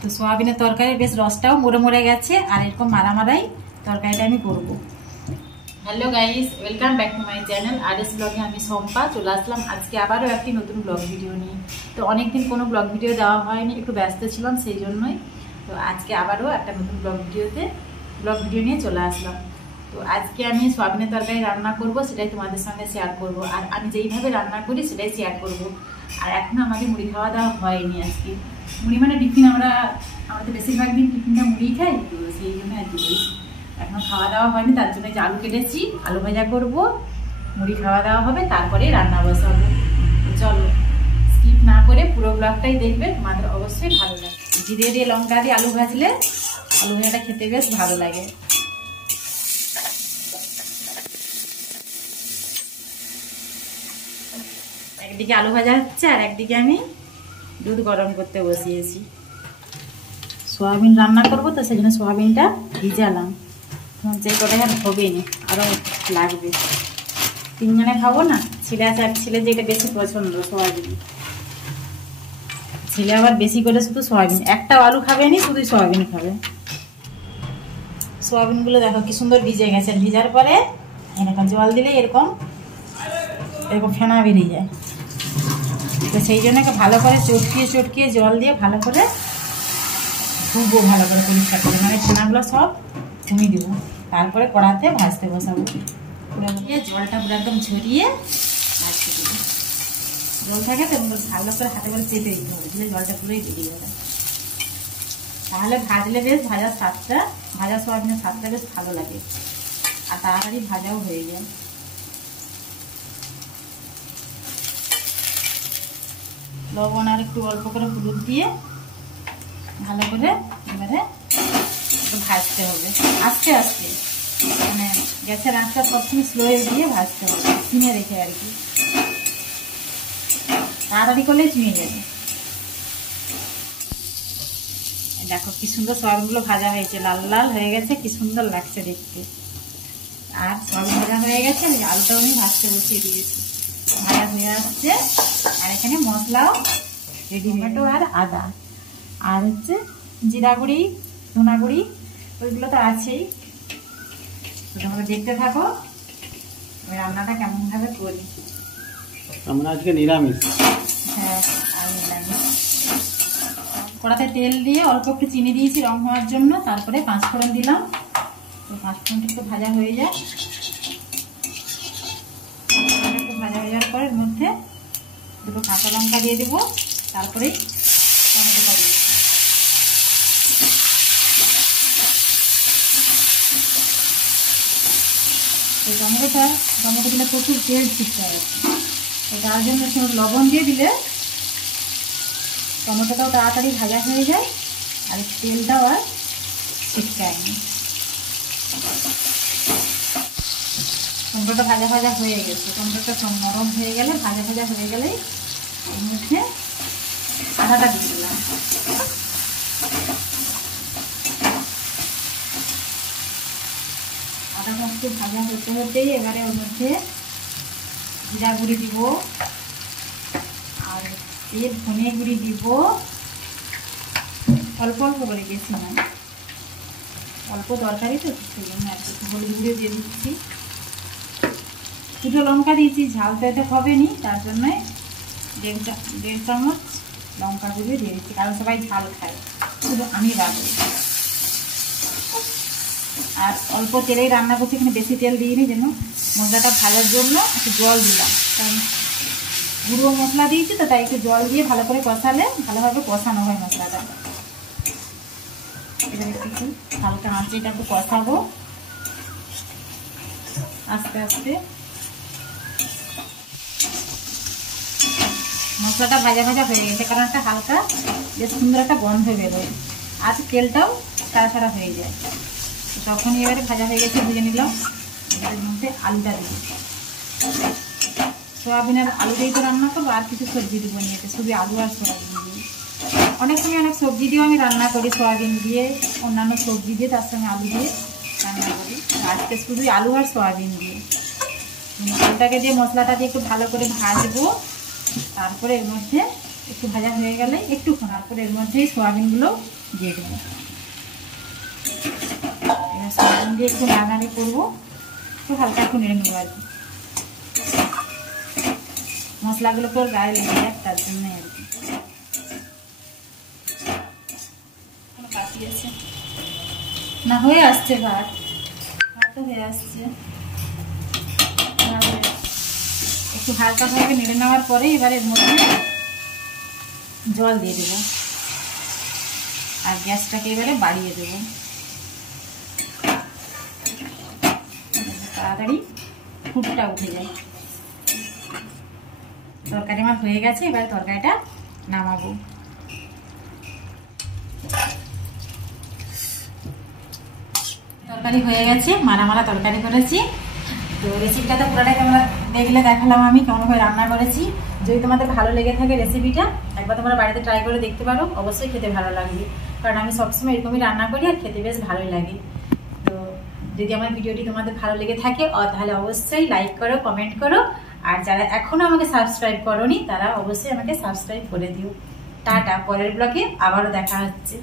তো সোয়াবিনের তরকারি বেশ রসটাও মরে মরে গেছে, আর এরকম মারামারাই তরকারিটা আমি করবো। Hello guys, welcome back to my channel RS ব্লগে। আমি শম্পা চলে আসলাম আজকে আবারও একটি নতুন ব্লগ ভিডিও নিয়ে। তো অনেকদিন কোনো ব্লগ ভিডিও দেওয়া হয়নি, একটু ব্যস্ত ছিলাম সেই জন্যই। তো আজকে আবারও একটা নতুন ব্লগ ভিডিও নিয়ে চলে আসলাম। তো আজকে আমি সোয়াবিনের তরকারি রান্না করব, সেটাই তোমাদের সঙ্গে শেয়ার করব। আর আমি যেইভাবে রান্না করি সেটাই শেয়ার করব। আর এখনও আমাদের মুড়ি খাওয়া দাওয়া হয়নি। আজকে মুড়ি মানে টিফিন, আমাদের বেশিরভাগ দিন টিফিনটা মুড়ি খাই, তো সেই জন্য আর কি বলছি এখনো খাওয়া দাওয়া হয়নি। তার জন্য যে আলু কেটেছি, আলু ভাজা করব, মুড়ি খাওয়া দাওয়া হবে, তারপরে রান্না বসাবো। চলো স্কিপ না করে পুরো ব্লগটাই দেখবে, তোমাদের অবশ্যই ভালো লাগে। জিরে দিয়ে লঙ্কা দিয়ে আলু ভাজলে আলু ভাজাটা খেতে বেশ ভালো লাগে। একদিকে আলু ভাজা হচ্ছে আর একদিকে আমি দুধ গরম করতে বসিয়েছি। সোয়াবিন রান্না করবো, তো সেই জন্য সোয়াবিনটা ভিজালাম। যে কটা হবে না, আরও লাগবে। তিনজনে খাবো না, ছেলে আছে, এক ছেলে যেটা বেশি পছন্দ সোয়াবিন। ছেলে আবার বেশি করে শুধু সোয়াবিন, একটা আলু খাবে না, শুধু সোয়াবিন খাবে। সোয়াবিনগুলো দেখো কি সুন্দর ভিজে গেছে। ভিজার পরে এরকম জল দিলে এরকম ফেনা বেরিয়ে যায়। তো সেই জন্য ভালো করে চটকিয়ে জল দিয়ে ভালো করে ধুবো, ভালো করে পরিষ্কার করে, মানে ফেনাগুলো সব কমিয়ে দেবো। তারপরে কড়াতে ভাজতে বসাবো। জলটা পুরো একদম ঝরিয়ে ভাজতে দেবো। জল থাকে তো ভালো করে হাতে করে চেপে দিতে হবে, দিলে জলটা পুরোই বেরিয়ে যাবে। তাহলে ভাজলে বেশ ভাজা সোয়াবিনের স্বাদটা বেশ ভালো লাগে, আর তাড়াতাড়ি ভাজাও হয়ে যায়। লবণ আর একটু অল্প করে হলুদ দিয়ে ভালো করে এবারে ভাজতে হবে আস্তে আস্তে, মানে গ্যাসের আঁচটা সবসময় স্লোয়ে দিয়ে ভাজতে হবে, চিনে রেখে আর কি। তাড়াতাড়ি করলে চিনে যাবে। দেখো কি সুন্দর সোয়াবিনগুলো ভাজা হয়েছে, লাল লাল হয়ে গেছে, কি সুন্দর লাগছে দেখতে। আর সোয়াবিন ভাজা হয়ে গেছে, আলুটাও আমি ভাজতে বসিয়ে দিয়েছি, ভাজা হয়ে আসছে। আর এখানে মশলাও রেডি, টমেটো আর আদা আর হচ্ছে জিরা গুঁড়ি, ধনা গুঁড়ি, ওইগুলো তো আছেই। তোমরা দেখতে থাকো আমি রান্নাটা কেমন ভাবে করি। আমরা আজকে নিরামিষ। হ্যাঁ, আর নিরামিষ। কড়াতে তেল দিয়ে অল্প একটু চিনি দিয়েছি রং হওয়ার জন্য, তারপরে পাঁচফোড়ন দিলাম। তো পাঁচফোড়নটা একটু ভাজা হয়ে যায়, একটু ভাজা হয়ে যাওয়ার পর এর মধ্যে দুটো কাঁচা লঙ্কা দিয়ে দেবো, তারপরে টমেটোটা দিচ্ছি। তো টমেটো দিলে প্রচুর তেল ছিটতে হবে, তো তার জন্য লবণ দিয়ে দিলে টমেটোটাও তাড়াতাড়ি ভাজা হয়ে যায়, আর তেলটাও আর ছিটকায় না। টমেটোটা ভাজা হয়ে গেছে, টমেটোটা নরম হয়ে গেলে, ভাজা হয়ে গেলেই এর মধ্যে আদাটা দিয়ে দিলাম। আদাটা একটু ভাজা হতেই এবারে ওর মধ্যে জিরা গুঁড়ি দিব, আর ধনে গুঁড়ি দিব, অল্প করে গেছি না, অল্প তরকারি তো সেই জন্য আর কি হলুদ গুঁড়ো দিয়ে দিচ্ছি। দুটো লঙ্কা দিয়েছি, ঝাল তো এতে হবে নি, তার জন্য 1.5 চামচ লঙ্কা গুঁড়ো দিয়ে দিচ্ছি, কারণ সবাই ঝাল খায়, শুধু আমি রাখবো। আর অল্প তেলেই রান্না করছি, এখানে বেশি তেল দিইনি, যেন মশলাটা ভাজার জন্য একটু জল দিলাম, কারণ গুঁড়ো মশলা দিয়েছি তো, তাই একটু জল দিয়ে ভালো করে কষালে ভালোভাবে কষানো হয় মশলাটা। এবার একটু হালকা আঁচে এটা একটু কষাবো আস্তে আস্তে। মশলাটা ভাজা হয়ে গেছে, কারণ একটা হালকা বেশ সুন্দর একটা গন্ধ বেরোয়, আর তেলটাও ছাড়া হয়ে যায়। তখনই এবারে ভাজা হয়ে গেছে, ভেজে নিলাম। এর মধ্যে আলুটা দিব, সোয়াবিন আর আলু দিয়েই তো রান্না করবো, আর কিছু সবজি দিব নিয়ে, শুধু আলু আর সোয়াবিন দিয়ে। অনেক সময় অনেক সবজি দিয়েও আমি রান্না করি, সোয়াবিন দিয়ে, অন্যান্য সবজি দিয়ে, তার সঙ্গে আলু দিয়ে রান্না করি। আজকে শুধু আলু আর সোয়াবিন দিয়ে। আলুটাকে দিয়ে মশলাটা দিয়ে একটু ভালো করে ভাজবো, তারপরে এর মধ্যে একটু ভাজা হয়ে গেলে একটুক্ষণ, তারপরে এর মধ্যেই সোয়াবিনগুলো দিয়ে দেবো। সয়াবিন দিয়ে একটু নাড়ানাড়ি করবো, একটু হালকা একটু নেড়ে নেবো আর কি, মশলাগুলো তো গায়ে লেগে যায় তার জন্য আর কি। বাকি আছে না, হয়ে আসছে ভাতও হয়ে আসছে। একটু হালকাভাবে নেড়ে নেওয়ার পরে এবার এর মধ্যে জল দিয়ে দেবো আর গ্যাসটাকে এবারে বাড়িয়ে দেবো, তাড়াতাড়ি ফুটটা উঠে যায়। তরকারি আমার হয়ে গেছে, এবারে তরকারিটা নামাবো। তরকারি হয়ে গেছে, মারা মারা তরকারি করেছি। তো রেসিপিটা তো পুরোটাই তোমরা দেখলে, দেখালাম আমি কেমনভাবে রান্না করেছি। যদি তোমাদের ভালো লেগে থাকে রেসিপিটা, একবার তোমরা বাড়িতে ট্রাই করে দেখতে পারো, অবশ্যই খেতে ভালো লাগবে। কারণ আমি সবসময় এরকমই রান্না করি আর খেতে বেশ ভালোই লাগে। তো যদি আমার ভিডিওটি তোমাদের ভালো লেগে থাকে তাহলে অবশ্যই লাইক করো, কমেন্ট করো, আর যারা এখনো আমাকে সাবস্ক্রাইব করোনি তারা অবশ্যই আমাকে সাবস্ক্রাইব করে দিও। টাটা, পরের ব্লগে আবারও দেখা হচ্ছে।